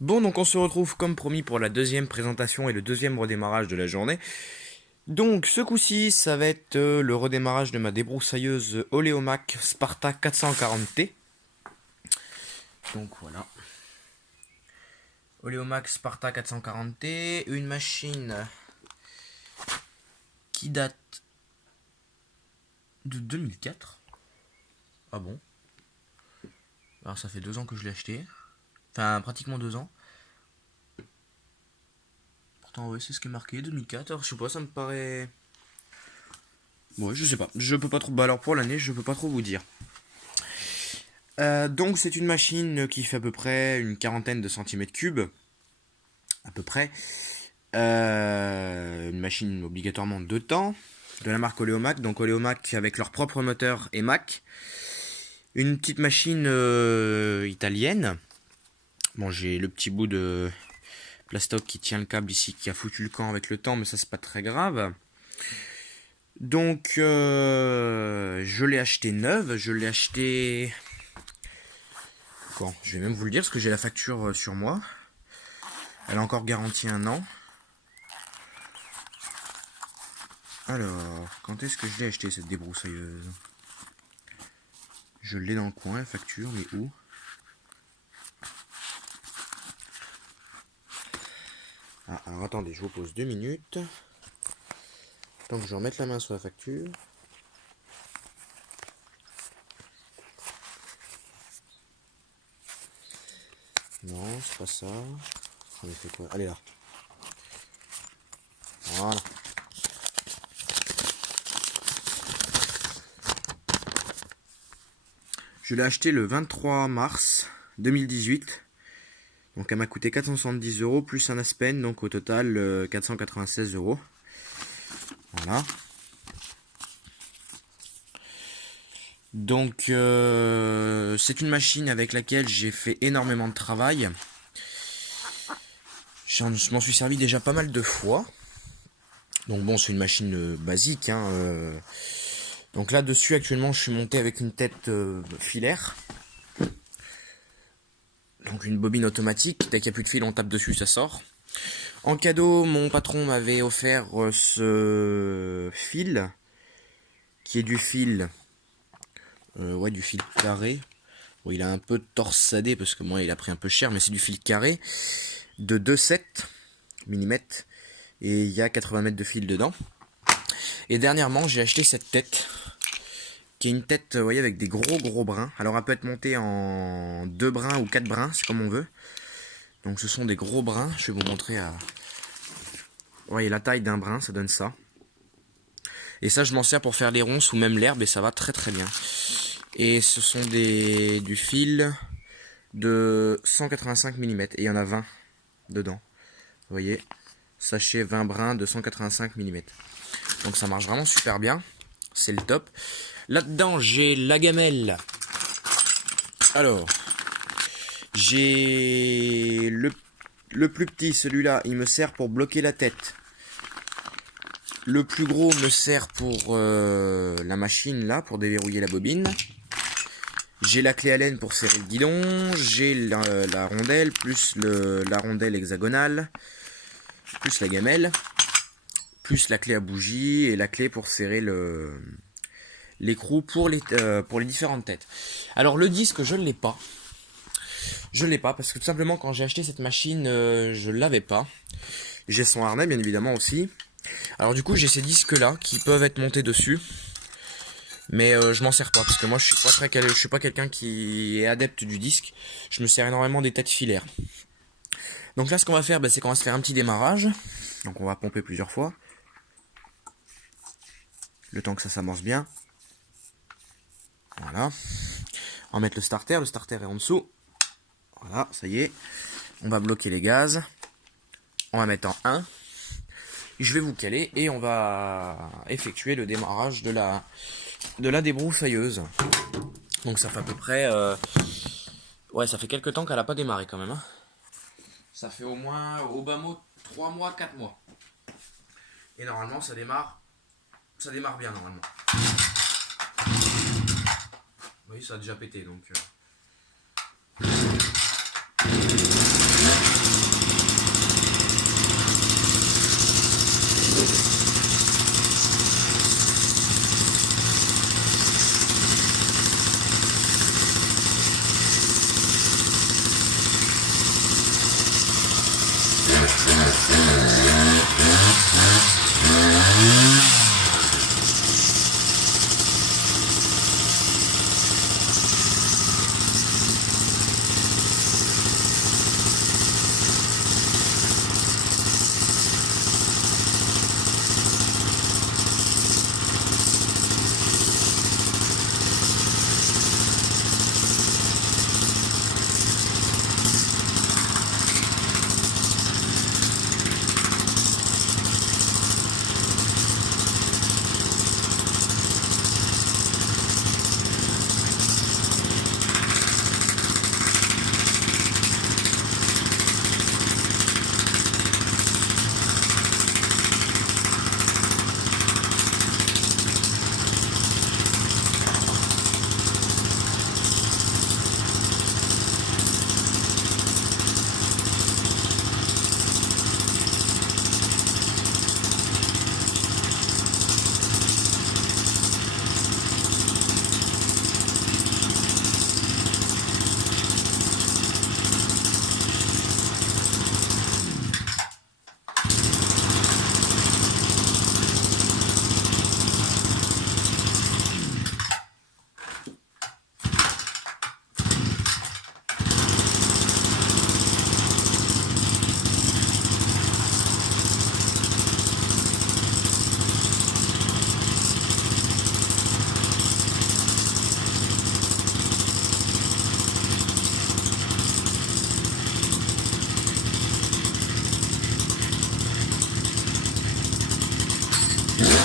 Bon, donc on se retrouve comme promis pour la deuxième présentation et le deuxième redémarrage de la journée. Donc ce coup-ci, ça va être le redémarrage de ma débroussailleuse Oleomac Sparta 440T. Donc voilà. Oleomac Sparta 440T, une machine qui date de 2004. Ah bon? Alors ça fait 2 ans que je l'ai acheté. Enfin, pratiquement 2 ans. Pourtant, ouais, c'est ce qui est marqué, 2004. Alors, je sais pas, ça me paraît... Ouais, je sais pas. Je peux pas trop... Bah alors, pour l'année, je peux pas trop vous dire. Donc, c'est une machine qui fait à peu près une quarantaine de centimètres cubes. À peu près. Une machine obligatoirement 2 temps. De la marque Oleomac. Donc, Oleomac avec leur propre moteur et Mac. Une petite machine italienne. Bon, j'ai le petit bout de plastoc qui tient le câble ici, qui a foutu le camp avec le temps, mais ça c'est pas très grave. Donc je l'ai acheté neuve, je l'ai acheté... Bon, je vais même vous le dire parce que j'ai la facture sur moi. Elle a encore garantie 1 an. Alors, quand est-ce que je l'ai acheté cette débroussailleuse? Je l'ai dans le coin, la facture, mais où? Ah, alors attendez, je vous pose 2 minutes. Tant que je remette la main sur la facture. Non, c'est pas ça. J'en ai fait quoi? Allez là. Voilà. Je l'ai acheté le 23 mars 2018. Donc elle m'a coûté 470 € plus un Aspen, donc au total 496 €. Voilà. Donc c'est une machine avec laquelle j'ai fait énormément de travail. Je m'en suis servi déjà pas mal de fois. Donc bon, c'est une machine basique, hein, donc là dessus actuellement je suis monté avec une tête filaire. Donc une bobine automatique, dès qu'il n'y a plus de fil on tape dessus, ça sort. En cadeau, mon patron m'avait offert ce fil, qui est du fil, ouais, du fil carré. Bon, il a un peu torsadé parce que moi il a pris un peu cher, mais c'est du fil carré de 2,7 mm et il y a 80 mètres de fil dedans. Et dernièrement j'ai acheté cette tête, qui est une tête, vous voyez, avec des gros brins. Alors elle peut être montée en 2 brins ou 4 brins, c'est comme on veut. Donc ce sont des gros brins, je vais vous montrer à... Vous voyez la taille d'un brin, ça donne ça. Et ça je m'en sers pour faire les ronces ou même l'herbe et ça va très très bien. Et ce sont du fil de 185 mm et il y en a 20 dedans. Vous voyez, sachet 20 brins de 185 mm. Donc ça marche vraiment super bien, c'est le top. Là-dedans j'ai la gamelle. Alors, j'ai le plus petit, celui-là, il me sert pour bloquer la tête. Le plus gros me sert pour la machine là, pour déverrouiller la bobine. J'ai la clé Allen pour serrer le guidon. J'ai la rondelle, plus la rondelle hexagonale, plus la gamelle, plus la clé à bougie et la clé pour serrer l'écrou pour les différentes têtes. Alors le disque, je ne l'ai pas. Je ne l'ai pas parce que tout simplement quand j'ai acheté cette machine, je ne l'avais pas. J'ai son harnais bien évidemment aussi. Alors du coup j'ai ces disques là qui peuvent être montés dessus. Mais je m'en sers pas parce que moi je suis pas quelqu'un qui est adepte du disque. Je me sers énormément des têtes filaires. Donc là ce qu'on va faire, c'est qu'on va se faire un petit démarrage. Donc on va pomper plusieurs fois. Le temps que ça s'amorce bien. Voilà. On va mettre le starter est en dessous. Voilà, ça y est. On va bloquer les gaz. On va mettre en 1. Je vais vous caler et on va effectuer le démarrage de la débroussailleuse. Donc ça fait à peu près... ouais, ça fait quelques temps qu'elle n'a pas démarré quand même. Hein. Ça fait au moins, au bas mot, 3 mois, 4 mois. Et normalement ça démarre bien normalement. Vous voyez, ça a déjà pété donc... Voilà.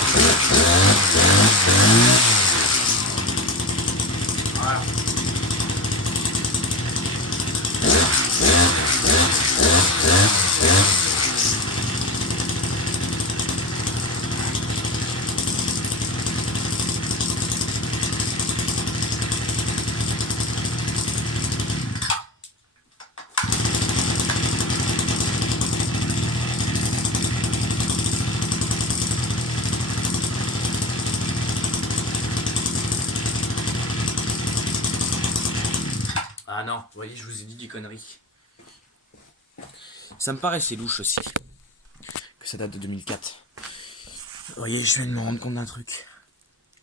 Ah non, vous voyez, je vous ai dit des conneries. Ça me paraissait louche aussi, que ça date de 2004. Vous voyez, je viens de me rendre compte d'un truc.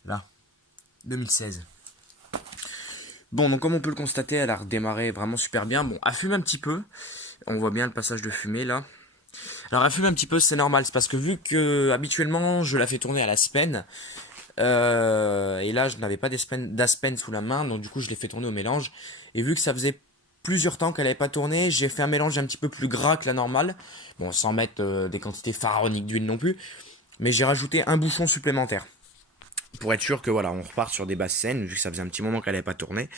Là, 2016. Bon, donc comme on peut le constater, elle a redémarré vraiment super bien. Bon, elle fume un petit peu. On voit bien le passage de fumée là. Alors elle fume un petit peu, c'est normal. C'est parce que vu que habituellement je la fais tourner à la semaine. Et là je n'avais pas d'aspen sous la main. Donc du coup je l'ai fait tourner au mélange. Et vu que ça faisait plusieurs temps qu'elle n'avait pas tourné, j'ai fait un mélange un petit peu plus gras que la normale. Bon, sans mettre des quantités pharaoniques d'huile non plus. Mais j'ai rajouté un bouchon supplémentaire. Pour être sûr que voilà, on repart sur des basses saines, vu que ça faisait un petit moment qu'elle n'avait pas tourné.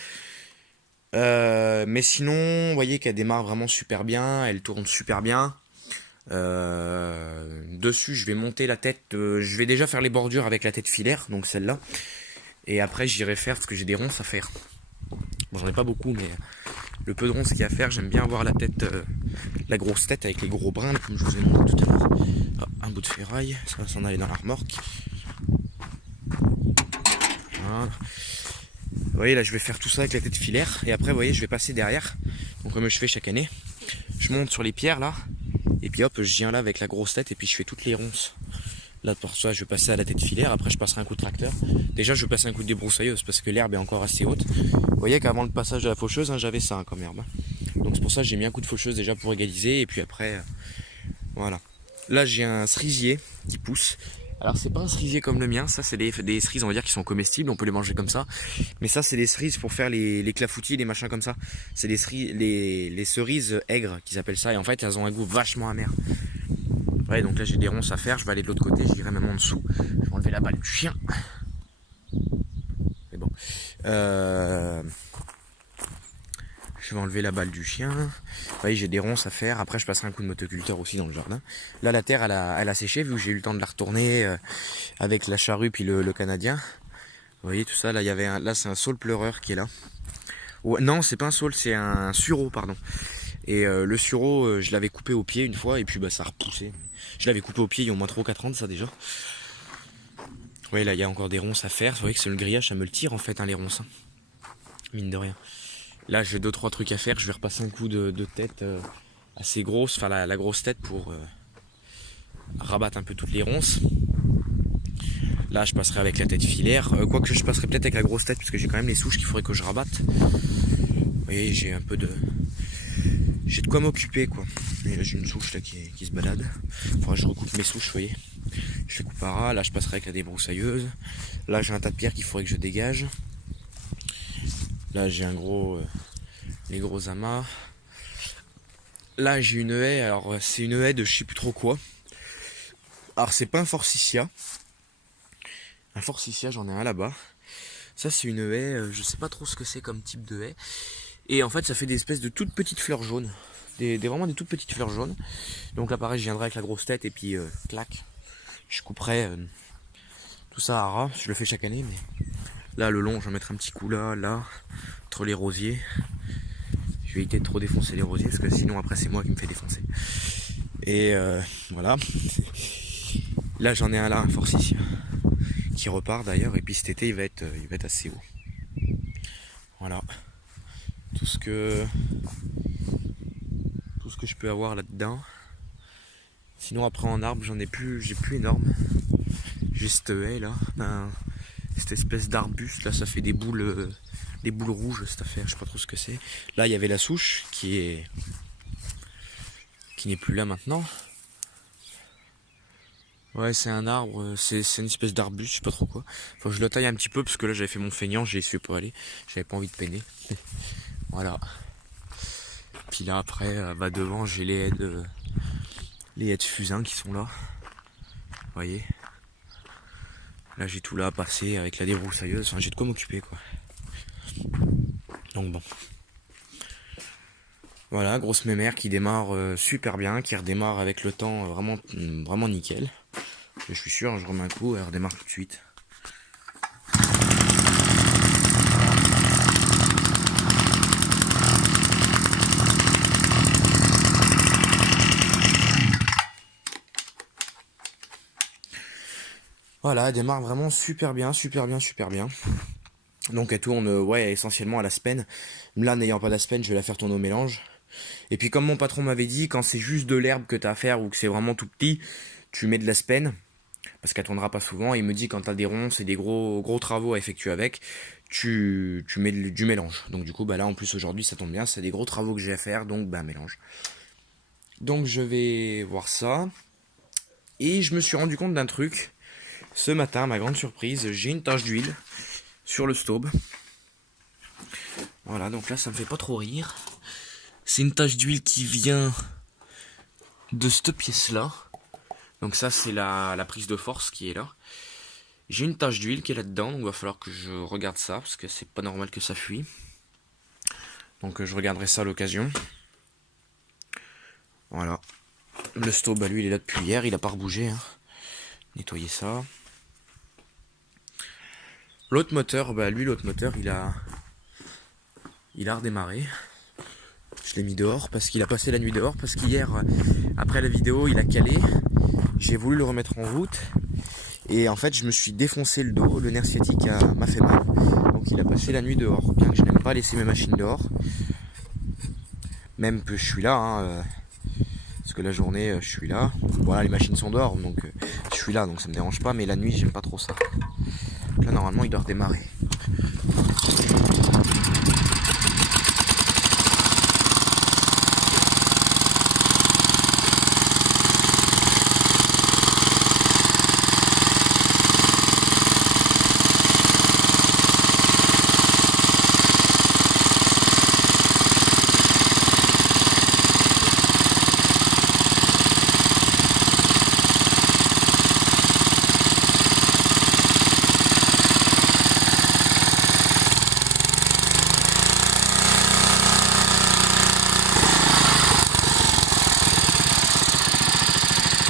Mais sinon, vous voyez qu'elle démarre vraiment super bien, elle tourne super bien. Dessus, je vais monter la tête, je vais déjà faire les bordures avec la tête filaire, donc celle-là. Et après, j'irai faire, parce que j'ai des ronces à faire. Bon, j'en ai pas beaucoup, mais le peu de ronces qu'il y a à faire, j'aime bien avoir la tête, la grosse tête avec les gros brins, comme je vous ai montré tout à l'heure. Ah, un bout de ferraille, ça va s'en aller dans la remorque. Voilà. Vous voyez, là je vais faire tout ça avec la tête filaire. Et après, vous voyez, je vais passer derrière. Donc comme je fais chaque année, je monte sur les pierres là. Et puis hop, je viens là avec la grosse tête et puis je fais toutes les ronces. Là pour ça, je vais passer à la tête filaire. Après, je passerai un coup de tracteur. Déjà, je vais passer un coup de débroussailleuse parce que l'herbe est encore assez haute. Vous voyez qu'avant le passage de la faucheuse, hein, j'avais ça comme herbe. Donc c'est pour ça que j'ai mis un coup de faucheuse déjà pour égaliser. Et puis après, voilà. Là, j'ai un cerisier qui pousse. Alors c'est pas un cerisier comme le mien, ça c'est des cerises on va dire qui sont comestibles, on peut les manger comme ça. Mais ça c'est des cerises pour faire les clafoutis, les machins comme ça. C'est les cerises aigres qu'ils appellent ça et en fait elles ont un goût vachement amer. Ouais, donc là j'ai des ronces à faire, je vais aller de l'autre côté, j'irai même en dessous. Je vais enlever la balle du chien. C'est bon. Je vais enlever la balle du chien. Vous voyez, j'ai des ronces à faire. Après, je passerai un coup de motoculteur aussi dans le jardin. Là, la terre, elle a séché, vu que j'ai eu le temps de la retourner avec la charrue puis le canadien. Vous voyez tout ça, là, il y avait là, c'est un saule pleureur qui est là. Non, c'est pas un saule, c'est un sureau, pardon. Et le sureau, je l'avais coupé au pied une fois, et puis bah, ça a repoussé. Je l'avais coupé au pied il y a au moins 3 ou 4 ans de ça déjà. Vous voyez, là, il y a encore des ronces à faire. Vous voyez que c'est le grillage, ça me le tire en fait, hein, les ronces. Hein. Mine de rien. Là j'ai 2-3 trucs à faire, je vais repasser un coup de tête assez grosse, enfin la grosse tête pour rabattre un peu toutes les ronces. Là je passerai avec la tête filaire, quoique je passerai peut-être avec la grosse tête parce que j'ai quand même les souches qu'il faudrait que je rabatte. Vous voyez, j'ai un peu de... J'ai de quoi m'occuper quoi. Et là j'ai une souche là qui se balade. Faudra que je recoupe mes souches, vous voyez. Je les coupe à ras, là je passerai avec la débroussailleuse. Là j'ai un tas de pierres qu'il faudrait que je dégage. Là j'ai un gros... les gros amas. Là j'ai une haie, alors c'est une haie de je sais plus trop quoi. Alors c'est pas un forsythia. Un forsythia, j'en ai un là-bas. Ça c'est une haie, je sais pas trop ce que c'est comme type de haie. Et en fait ça fait des espèces de toutes petites fleurs jaunes. Vraiment des toutes petites fleurs jaunes. Donc là pareil je viendrai avec la grosse tête et puis clac. Je couperai tout ça à ras. Je le fais chaque année mais là le long je vais mettre un petit coup là, entre les rosiers. Je vais éviter de trop défoncer les rosiers parce que sinon après c'est moi qui me fais défoncer. Et voilà. Là j'en ai un là, un forsythia qui repart d'ailleurs et puis cet été il va être assez haut. Voilà. Tout ce que je peux avoir là-dedans. Sinon après en arbre j'ai plus énorme. Juste haie là, cette espèce d'arbuste là, ça fait des boules rouges cette affaire, je sais pas trop ce que c'est. Là il y avait la souche qui n'est plus là maintenant. Ouais, c'est un arbre, c'est une espèce d'arbuste, je sais pas trop quoi. Faut que je le taille un petit peu parce que là j'avais fait mon feignant, j'ai essuyé pour aller, j'avais pas envie de peiner. Voilà. Puis là après, bah devant j'ai les haies de fusain qui sont là. Vous voyez. Là j'ai tout là à passer avec la débroussailleuse, enfin j'ai de quoi m'occuper quoi. Donc bon. Voilà, grosse mémère qui démarre super bien, qui redémarre avec le temps vraiment nickel. Je suis sûr, je remets un coup, elle redémarre tout de suite. Voilà, elle démarre vraiment super bien. Donc elle tourne essentiellement à la spenne. Là, n'ayant pas d'aspen, je vais la faire tourner au mélange. Et puis comme mon patron m'avait dit, quand c'est juste de l'herbe que tu as à faire ou que c'est vraiment tout petit, tu mets de l'aspen, parce qu'elle tournera pas souvent. Et il me dit quand tu as des ronces et des gros travaux à effectuer avec, tu mets du mélange. Donc du coup, bah là en plus aujourd'hui ça tombe bien, c'est des gros travaux que j'ai à faire, donc bah mélange. Donc je vais voir ça. Et je me suis rendu compte d'un truc. Ce matin, ma grande surprise, j'ai une tache d'huile sur le stove. Voilà, donc là ça me fait pas trop rire. C'est une tache d'huile qui vient de cette pièce-là. Donc ça c'est la prise de force qui est là. J'ai une tache d'huile qui est là-dedans, donc il va falloir que je regarde ça, parce que c'est pas normal que ça fuit. Donc je regarderai ça à l'occasion. Voilà. Le stove, bah, lui il est là depuis hier, il a pas rebougé. Hein. Nettoyer ça. L'autre moteur, bah lui l'autre moteur il a redémarré. Je l'ai mis dehors parce qu'il a passé la nuit dehors, parce qu'hier après la vidéo il a calé. J'ai voulu le remettre en route et en fait je me suis défoncé le dos, le nerf sciatique m'a fait mal. Donc il a passé la nuit dehors, bien que je n'aime pas laisser mes machines dehors. Même que je suis là, hein, parce que la journée je suis là. Voilà, les machines sont dehors, donc je suis là, donc ça me dérange pas, mais la nuit j'aime pas trop ça. Là normalement il doit redémarrer.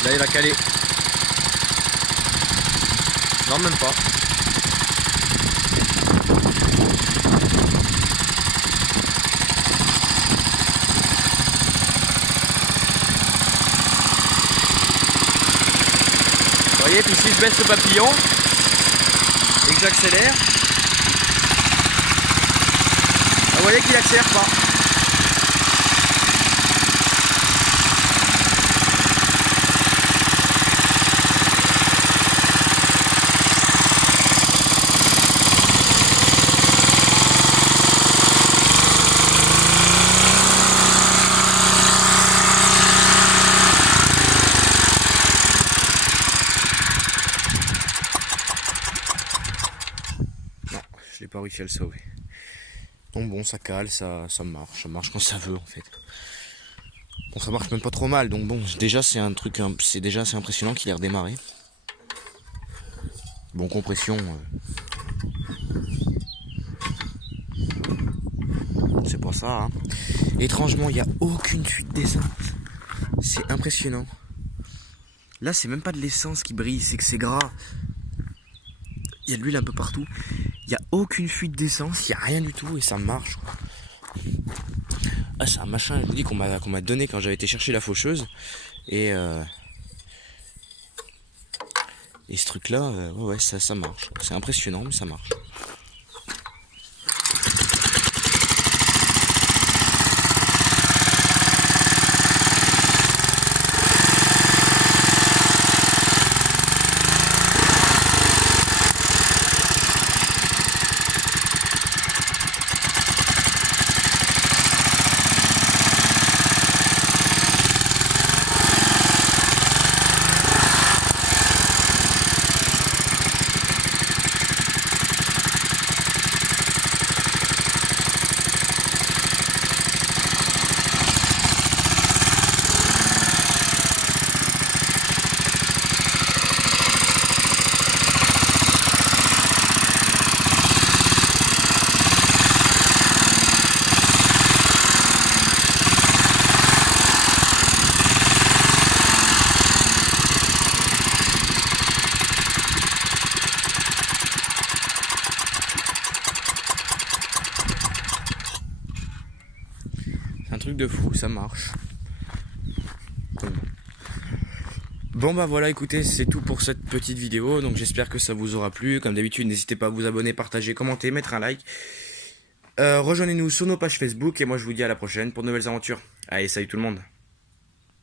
Là il va caler. Non, même pas. Vous voyez, puis si je baisse le papillon et que j'accélère, vous voyez qu'il accélère pas. J'ai pas réussi à le sauver. Donc bon, ça cale, ça marche quand ça veut en fait. Bon, ça marche même pas trop mal, donc bon, déjà c'est un truc, c'est déjà assez impressionnant qu'il ait redémarré. Bon, compression, c'est pas ça. Hein. Étrangement, il n'y a aucune fuite d'essence. C'est impressionnant. Là, c'est même pas de l'essence qui brille, c'est que c'est gras. Il y a de l'huile un peu partout. Il n'y a aucune fuite d'essence, il n'y a rien du tout et ça marche. Quoi. Ah, c'est un machin, je vous dis, qu'on m'a donné quand j'avais été chercher la faucheuse. Et ce truc-là, ouais, ça marche. C'est impressionnant, mais ça marche. truc de fou, ça marche. Bon bah voilà, écoutez, c'est tout pour cette petite vidéo, donc j'espère que ça vous aura plu. Comme d'habitude, n'hésitez pas à vous abonner, partager, commenter, mettre un like. Rejoignez-nous sur nos pages Facebook et moi je vous dis à la prochaine pour de nouvelles aventures. Allez, salut tout le monde.